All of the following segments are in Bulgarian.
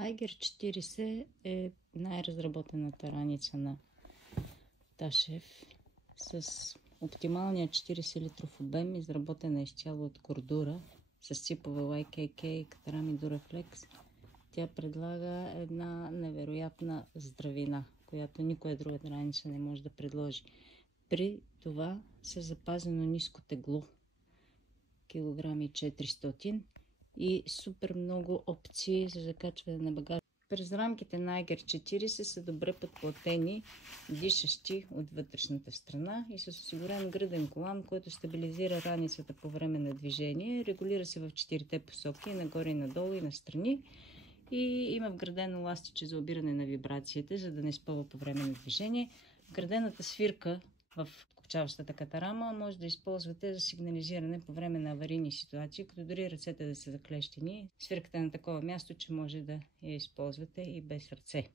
Айгер 40 е най-разработената раница на Ташев с оптималния 40 литров обем, изработена изцяло от кордура с ципове YKK и катарами Duraflex. Тя предлага една невероятна здравина, която никоя друга раница не може да предложи. При това с запазено ниско тегло, килограми 400 и супер много опции за закачване на багаж. През рамките на Айгер 40 са добре подплатени, дишащи от вътрешната страна и с осигурен гръден колан, който стабилизира раницата по време на движение. Регулира се в 4-те посоки, нагоре и надолу и настрани. И има вградено ластиче за обиране на вибрациите, за да не спъва по време на движение. Вградената свирка в копчаващата катарама може да използвате за сигнализиране по време на аварийни ситуации, като дори ръцете да са заклещени. Свирката е на такова място, че може да я използвате и без ръце.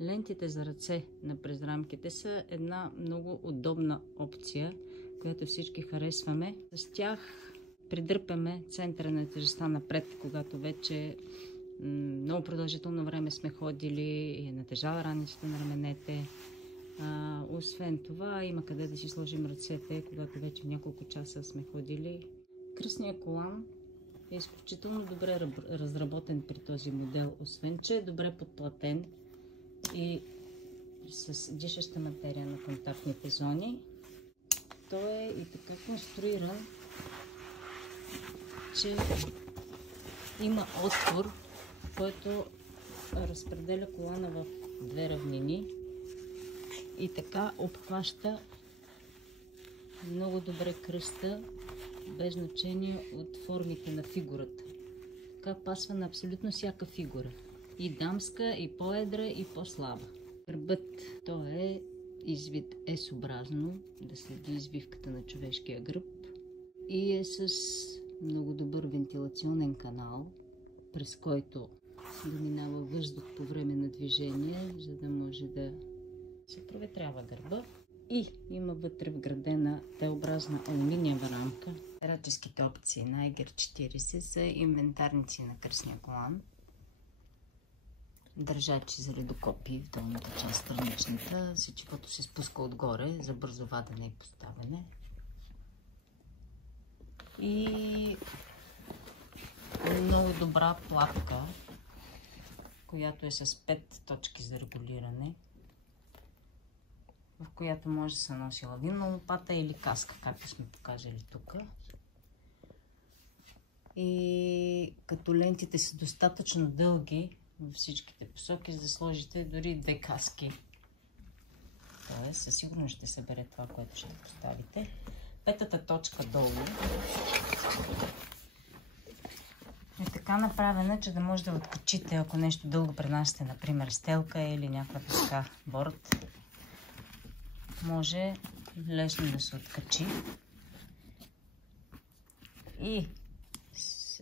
Лентите за ръце на презрамките са една много удобна опция, която всички харесваме. С тях придърпаме центъра на тежестта напред, когато вече много продължително време сме ходили и е натежала раницата на раменете. Освен това, има къде да си сложим ръцете, когато вече няколко часа сме ходили. Кръстният колан е изключително добре разработен при този модел, освен че е добре подплатен и с дишаща материя на контактните зони. Той е и така конструиран, че има отвор, който разпределя колана в две равнини и така обхваща много добре кръста, без значение от формите на фигурата. Така пасва на абсолютно всяка фигура. И дамска, и по-едра, и по-слаба. Гърбът, той е извит S-образно, да следи извивката на човешкия гръб. И е с много добър вентилационен канал, през който да минава въздух по време на движение, за да може да се проветрява гърба. И има вътре вградена Т-образна алуминиева рамка. Старателските опции на Айгер 40 са инвентарници на кръстния колан, държачи за ледокопи в долната част, страничната, всичкото се спуска отгоре за бързо вадене и поставяне. И много добра платка, която е с 5 точки за регулиране, в която може да се носи лавинна лопата или каска, както сме показали тук. И като лентите са достатъчно дълги във всичките посоки, за да сложите дори 2 каски. Тоест, със сигурност ще събере това, което ще поставите. Петата точка долу е така направена, че да може да откачите, ако нещо дълго пренасяте, например стелка или някаква така борд. Може лесно да се откачи и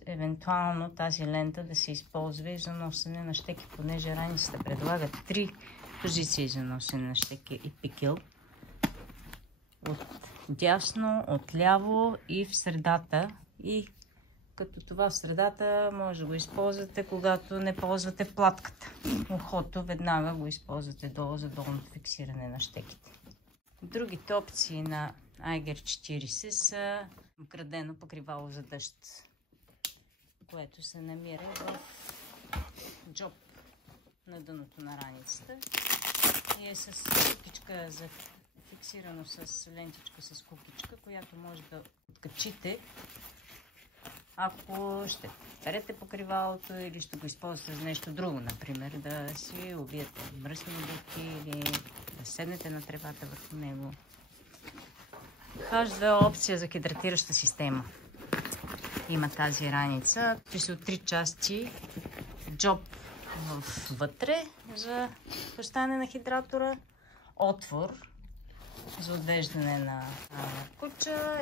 евентуално тази лента да се използва и за носене на щеки, понеже раницата предлага 3 позиции за носене на щеки и пикел. От дясно, от ляво и в средата. И като това в средата може да го използвате, когато не ползвате платката. Ухото веднага го използвате долу за долното фиксиране на щеките. Другите опции на Айгер 40 са вградено покривало за дъжд, което се намира в джоб на дъното на раницата и е с кукичка, фиксирано с лентичка с кукичка, която може да откачите, ако ще перете покривалото или ще го използвате за нещо друго, например да си убиете мръсни дупки или да седнете на тревата върху него. H2 опция за хидратираща система. Има тази раница. Ще се от 3 части. Джоб вътре за поставяне на хидратора, отвор за отвеждане на куча.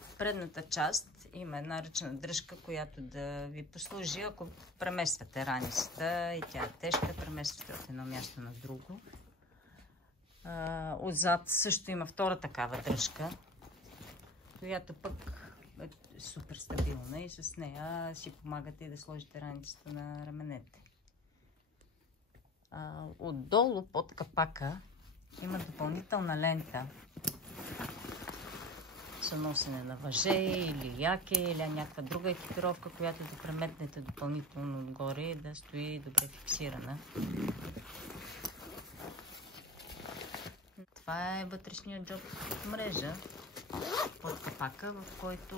В предната част има една ръчна дръжка, която да ви послужи, ако премествате раницата и тя е тежка, премествате от едно място на друго. Отзад също има втора такава дръжка, която пък е супер стабилна и с нея си помагате да сложите раницата на раменете. Отдолу под капака има допълнителна лента за носене на въже или яке или някаква друга екипировка, която да преметнете допълнително отгоре и да стои добре фиксирана. Това е вътрешният джоб мрежа под капака, в който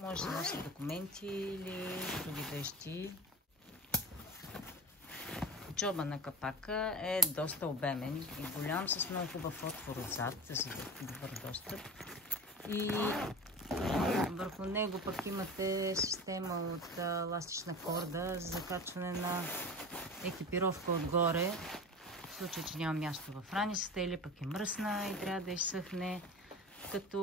може да носи документи или други вещи. Джоба на капака е доста обемен и голям, с много хубав отвор отзад, за добър достъп. И върху него пък имате система от ластична корда за закачване на екипировка отгоре, в случай, че няма място в раницата или пък е мръсна и трябва да изсъхне. Като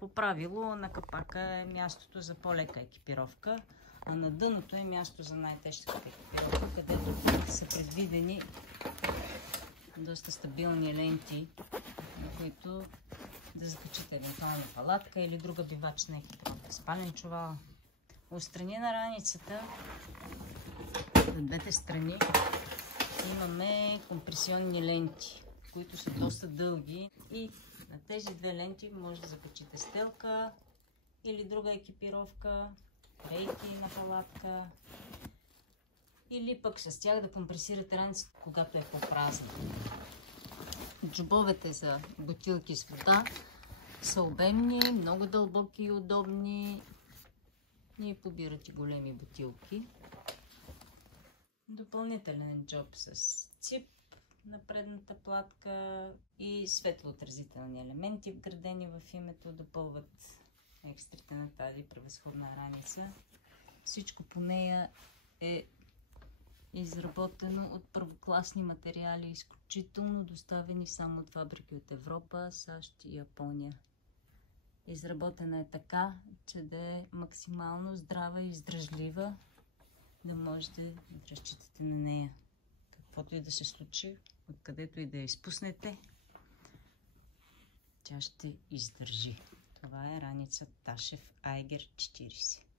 по правило на капака е мястото за по-лека екипировка, а на дъното е място за най-тежката екипировка, където са предвидени доста стабилни ленти, на които да закачите евентуално палатка или друга бивачна екипировка. Спален чувал. Отстрани на раницата, от двете страни, имаме компресионни ленти, които са доста дълги, и на тези две ленти може да закачите стелка или друга екипировка, рейки на палатка, или пък с тях да компресирате раницата, когато е по-празна. Джобовете за бутилки с вода са обемни, много дълбоки и удобни. Ние побират и големи бутилки. Допълнителен джоб с цип на предната платка и светлоотразителни елементи, вградени в името, допълват екстрите на тази превъзходна раница. Всичко по нея е изработено от първокласни материали, изключително доставени само от фабрики от Европа, САЩ и Япония. Изработена е така, че да е максимално здрава и издръжлива, да можете да разчитате на нея. Каквото и да се случи, откъдето и да я изпуснете, тя ще издържи. Това е раница Ташев Айгер 40.